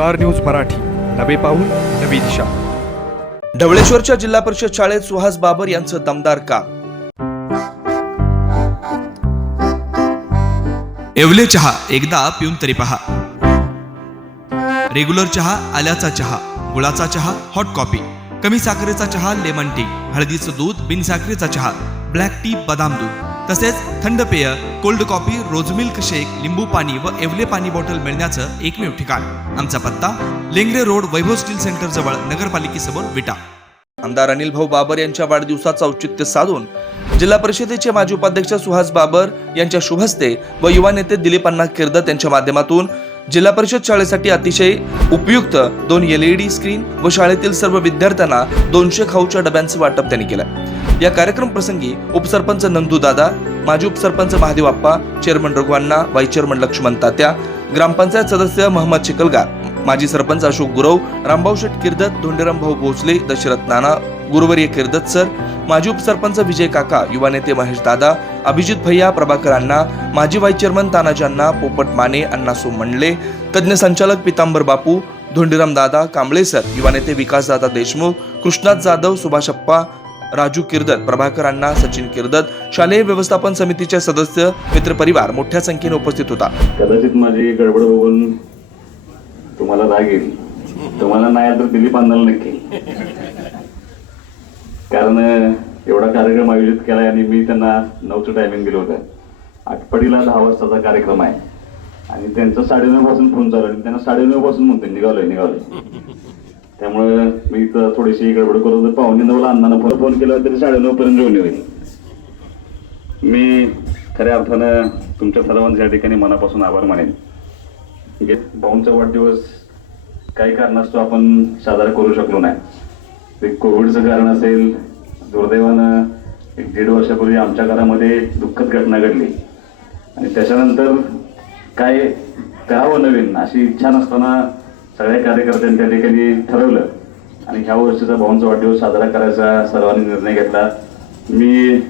Star news Marathi. नवे पाऊल नवी दिशा. ढवळेश्वरच्या जिल्हा परिषद शाळेत सुहास बाबर यांचं दमदार काम. येवले चहा एकदा पिऊन तरी पहा. रेग्युलर चहा आल्याचा चहा गुळाचा चहा हॉट कॉफी कमी साखरेचा चहा लेमन टी हळदीचं दूध बिन साखरेचा चहा. ब्लॅक टी बदाम दूध. तसेच थंड पेय cold coffee rose milk shake लिंबू पाणी व एवले पाणी बॉटल मिळण्याचं एकमेव ठिकाण. आमचा पत्ता Lengare road Vaibhav steel centre जवळ नगरपालिकेसमोर विटा. आमदार अनिल भाऊ बाबर यांच्या वाढदिवसाचं औचित्य साधून जिल्हा परिषदेचे माजी उपाध्यक्ष सुहास बाबर यांच्या शुभहस्ते व युवा नेते दिलीप अण्णा किर्दत यांच्या माध्यमातून जिल्हा परिषद शाळेसाठी अतिशय उपयुक्त दोन एल ई डी स्क्रीन व शाळेतील सर्व विद्यार्थ्यांना दोनशे खाऊच्या डब्यांचं वाटप त्यांनी केलं या कार्यक्रम प्रसंगी उपसरपंच नंदू दादा माजी उपसरपंच महादेव आप्पा चेअरमन रघुवांना व्हाईस चेअरमन लक्ष्मण तात्या ग्रामपंचायत सदस्य महम्मद चिकलगार माजी सरपंच अशोक गुरव रामभाऊ शेठ किर्दत धोंडेराम भाऊ भोसले दशरथ नाना गुरुवर्य किर्दत सर माजी उपसरपंच विजय काका युवा नेते महेश दादा अभिजित भैया प्रभाकर अण्णा माजी व्हाईस चेअरमन तानाजी अण्णा पोपट माने अण्णासो मंडले तज्ज्ञ संचालक पितांबर बापू धोंडीराम दादा कांबळे सर युवा नेते विकास दादा देशमुख कृष्णात जाधव सुभाषप्पा राजू किर्दत प्रभाकर अण्णा सचिन किर्दत शालेय व्यवस्थापन समितीचे सदस्य मित्रपरिवार मोठ्या संख्येने उपस्थित होता. कदाचित माझी गडबड बघून तुम्हाला राग येईल. तुम्हाला नाही तर दिलीप नक्की. कारण एवढा कार्यक्रम आयोजित केलाय आणि मी त्यांना नऊचं टायमिंग दिलं होतं. आठपडीला दहा वाजताचा कार्यक्रम आहे. आणि त्यांचं साडेनऊ पासून फोन चालू आणि त्यांना साडेनऊ पासून म्हणते निघालोय निघालोय. त्यामुळे मी इथं थोडीशी गडबड करत होतो. पाहुणे नऊला अण्णांना फोन फोन केला तरी साडेनऊ पर्यंत जेवण होईल मी खऱ्या अर्थानं तुमच्या सर्वांच्या ठिकाणी मनापासून आभार मानेन. भाऊंचा वाढदिवस काही कारणास्तव आपण साजरा करू शकलो नाही. ते कोविडचं कारण असेल दुर्दैवानं एक दीड वर्षापूर्वी आमच्या घरामध्ये दुःखद घटना घडली. आणि त्याच्यानंतर काय करावं नवीन अशी इच्छा नसताना सगळ्या कार्यकर्त्यांनी त्या ठिकाणी ठरवलं. आणि ह्या वर्षीचा भाऊंचा वाढदिवस साजरा करायचा सर्वांनी निर्णय घेतला. मी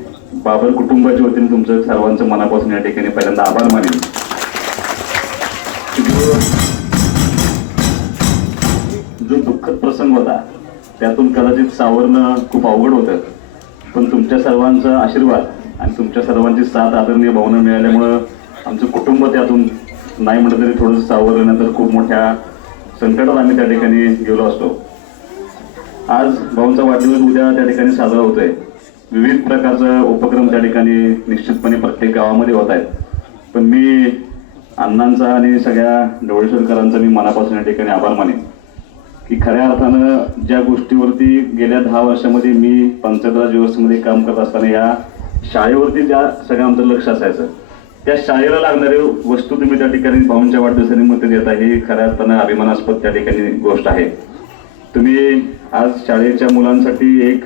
बाबर कुटुंबाच्या वतीने तुमचं सर्वांचं मनापासून या ठिकाणी पहिल्यांदा आभार मानेन. जो जो दुःखद प्रसंग होता त्यातून कदाचित सावरणं खूप अवघड होतं. पण तुमच्या सर्वांचा आशीर्वाद आणि तुमच्या सर्वांची साथ आदरणीय भावना मिळाल्यामुळं आमचं कुटुंब त्यातून नाही म्हटलं तरी थोडंसं सावरल्यानंतर खूप मोठ्या संकटात आम्ही त्या ठिकाणी गेलो असतो. आज भाऊंचा वाढदिवस उद्या त्या ठिकाणी साजरा होतोय. विविध प्रकारचा उपक्रम त्या ठिकाणी निश्चितपणे प्रत्येक गावामध्ये होत आहेत. पण मी अण्णांचा आणि सगळ्या ढवळेश्वरकरांचा मी मनापासून या ठिकाणी आभार मानेन. की खऱ्या अर्थानं ज्या गोष्टीवरती गेल्या दहा वर्षामध्ये मी पंचायत राज व्यवस्थेमध्ये काम करत असताना या शाळेवरती ज्या सगळं आमचं लक्ष असायचं. त्या शाळेला लागणारे वस्तू तुम्ही त्या ठिकाणी भाऊंच्या वाढदिवसानिमित्त देता ही खऱ्या अर्थानं अभिमानास्पद त्या ठिकाणी गोष्ट आहे. तुम्ही आज शाळेच्या मुलांसाठी एक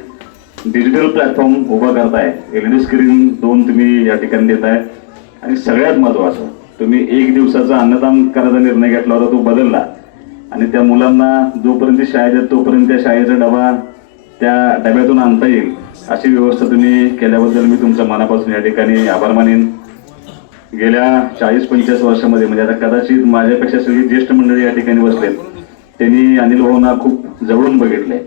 डिजिटल प्लॅटफॉर्म उभा करताय. डी स्क्रीन दोन तुम्ही या ठिकाणी देताय. आणि सगळ्यात महत्वाचं तुम्ही एक दिवसाचा अन्नदान करायचा निर्णय घेतला होता तो बदलला. आणि त्या मुलांना जोपर्यंत शाळेत आहेत तोपर्यंत त्या शाळेचा डबा त्या डब्यातून आणता येईल. अशी व्यवस्था तुम्ही केल्याबद्दल मी तुमच्या मनापासून या ठिकाणी आभार मानेन. गेल्या चाळीस पंचेचाळीस वर्षामध्ये म्हणजे आता कदाचित माझ्यापेक्षा सगळी ज्येष्ठ मंडळी या ठिकाणी बसलेत त्यांनी अनिल भाऊंना खूप जवळून बघितले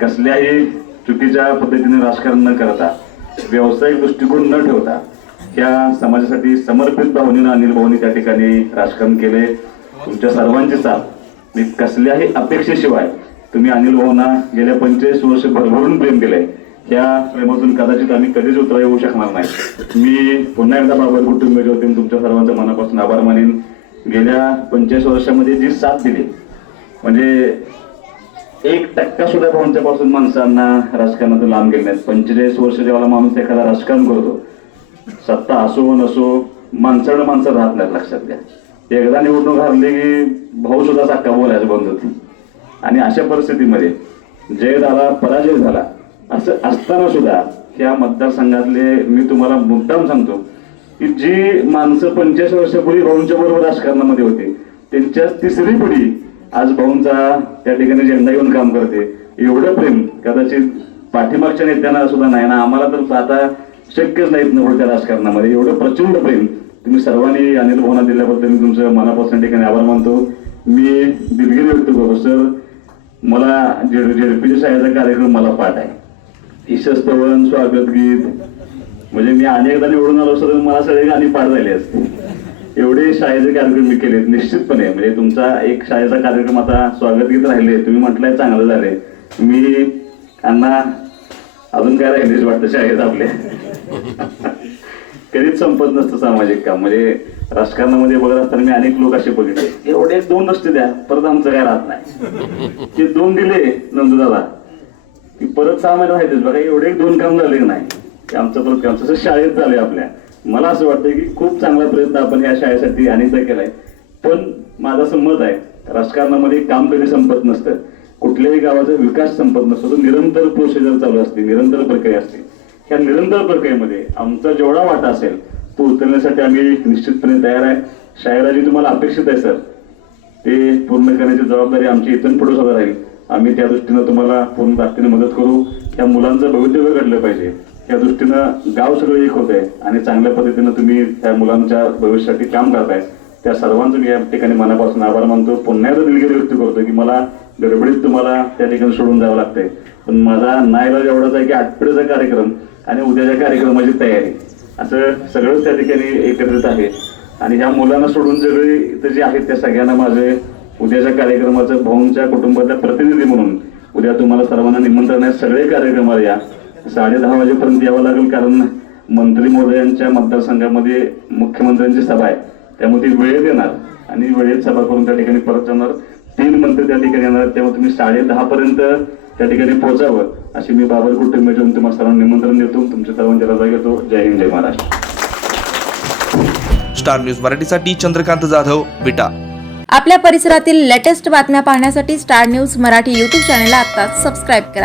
कसल्याही चुकीच्या पद्धतीने राजकारण न करता व्यावसायिक दृष्टिकोन न ठेवता या समाजासाठी समर्पित भावनेनं अनिल भाऊनी त्या ठिकाणी राजकारण केले तुमच्या सर्वांची साथ. मी कसल्याही अपेक्षेशिवाय तुम्ही अनिल भाऊंना गेल्या पंचेचाळीस वर्ष भरभरून प्रेम दिलंय त्या प्रेमातून कदाचित आम्ही कधीच उतरा येऊ शकणार नाही. मी पुन्हा एकदा बाबर कुटुंबाच्या तुमच्या सर्वांचा मनापासून आभार मानेन. गेल्या पंचेचाळीस वर्षामध्ये जी साथ दिली म्हणजे एक टक्का सुद्धा भाऊंच्या माणसांना राजकारणातून लांब गेले नाहीत. पंचेचाळीस वर्ष जेव्हा माणूस एखादा राजकारण करतो सत्ता असो नसो माणसानं माणसं राहत नाहीत लक्षात घ्या. एकदा निवडणूक हरली की भाऊ सुद्धा साक्का बोलायचं बंद होती. आणि अशा परिस्थितीमध्ये जय झाला पराजय झाला. असं असताना सुद्धा या मतदारसंघातले मी तुम्हाला मुद्दाम सांगतो की जी माणसं पंचेचाळीस वर्षापूर्वी भाऊंच्या बरोबर राजकारणामध्ये होती त्यांच्या तिसरी पिढी आज भाऊंचा त्या ठिकाणी झेंडा घेऊन काम करते. एवढं प्रेम कदाचित पाठीमागच्या नेत्यांना सुद्धा नाही ना आम्हाला तर आता शक्यच नाहीत नवडत्या राजकारणामध्ये एवढं प्रचंड प्रेम तुम्ही सर्वांनी अनिल भवना दिल्याबद्दल मी तुमचं मनापासून ठिकाणी आभार मानतो मी दिलगिरी व्यक्त करतो सर मला झेडपीच्या शाळेचा कार्यक्रम मला पाठ आहे ईशस्तवन स्वागत गीत म्हणजे मी अनेकदा निवडून आलो सर मला सगळे गाणी पाठ झाली असते एवढे शाळेचे कार्यक्रम मी केलेत निश्चितपणे म्हणजे तुमचा एक शाळेचा कार्यक्रम आता स्वागत गीत राहिले तुम्ही म्हटलंय चांगलं झालंय मी अण्णा अजून काय राहिलेच वाटतं शाळेत आपल्या कधीच संपत नसतं सामाजिक काम. म्हणजे राजकारणामध्ये बघत असताना मी अनेक लोक असे बघितले. एवढे दोन रस्ते द्या परत आमचं काय राहत नाही. ते दोन दिले नंदू दादा की परत सहा महिने राहतेच बघा एवढे एक दोन काम झाले की नाही. की आमचं परत काम. तसं शाळेत झालंय आपल्या. मला असं वाटतं की खूप चांगला प्रयत्न आपण या शाळेसाठी अनेकदा केलाय. पण माझं असं मत आहे राजकारणामध्ये काम कधी संपत नसतं. कुठल्याही गावाचा विकास संपत नसतो तो निरंतर प्रोसिजर चालू असते निरंतर प्रक्रिया असते. ह्या निरंतर प्रक्रियेमध्ये आमचा जेवढा वाटा असेल तो उतरण्यासाठी आम्ही निश्चितपणे तयार आहे. शाळेला जी तुम्हाला अपेक्षित आहे सर? ते पूर्ण करण्याची जबाबदारी आमची इथून पुढे सुद्धा राहील. आम्ही त्या दृष्टीनं तुम्हाला पूर्ण ताकदीने मदत करू. त्या मुलांचं भवितव्य घडलं पाहिजे. त्या दृष्टीनं गाव सगळं एक होत आहे आणि चांगल्या पद्धतीनं तुम्ही त्या मुलांच्या भविष्यासाठी काम करताय. त्या सर्वांचं मी या ठिकाणी मनापासून आभार मानतो. पुन्हा एकदा दिलगिरी व्यक्त करतो की मला गडबडीत तुम्हाला त्या ठिकाणी सोडून जावं लागतंय. पण माझा नायला एवढाच आहे की आठवड्याचा कार्यक्रम आणि उद्याच्या कार्यक्रमाची तयारी. असं सगळंच त्या ठिकाणी एकत्रित आहे. आणि ह्या मुलांना सोडून सगळे इथं जे आहेत त्या सगळ्यांना माझे उद्याच्या कार्यक्रमाचं भाऊंच्या कुटुंबातल्या प्रतिनिधी म्हणून उद्या तुम्हाला सर्वांना निमंत्रण आहे. सगळे कार्यक्रमाला या. साडे दहा वाजेपर्यंत यावं लागेल कारण मंत्री महोदयांच्या मतदारसंघामध्ये मुख्यमंत्र्यांची सभा आहे. त्यामुळे ती वेळेत येणार आणि वेळेत सभा करून त्या ठिकाणी परत जाणार. तीन मंत्री त्या ठिकाणी येणार आहेत. त्यामुळे तुम्ही साडे दहा पर्यंत त्या ठिकाणी पोहोचावं अशी मी बाबर कुटुंबाच्या तुम्हाला सर्वांना निमंत्रण देतो. तुमच्या सर्वांच्या रजा घेतो. जय हिंद जय महाराष्ट्र. स्टार न्यूज मराठीसाठी चंद्रकांत जाधव विटा. आपल्या परिसरातील लेटेस्ट बातम्या पाहण्यासाठी स्टार न्यूज मराठी यूट्यूब चॅनलला आत्ताच सबस्क्राईब करा.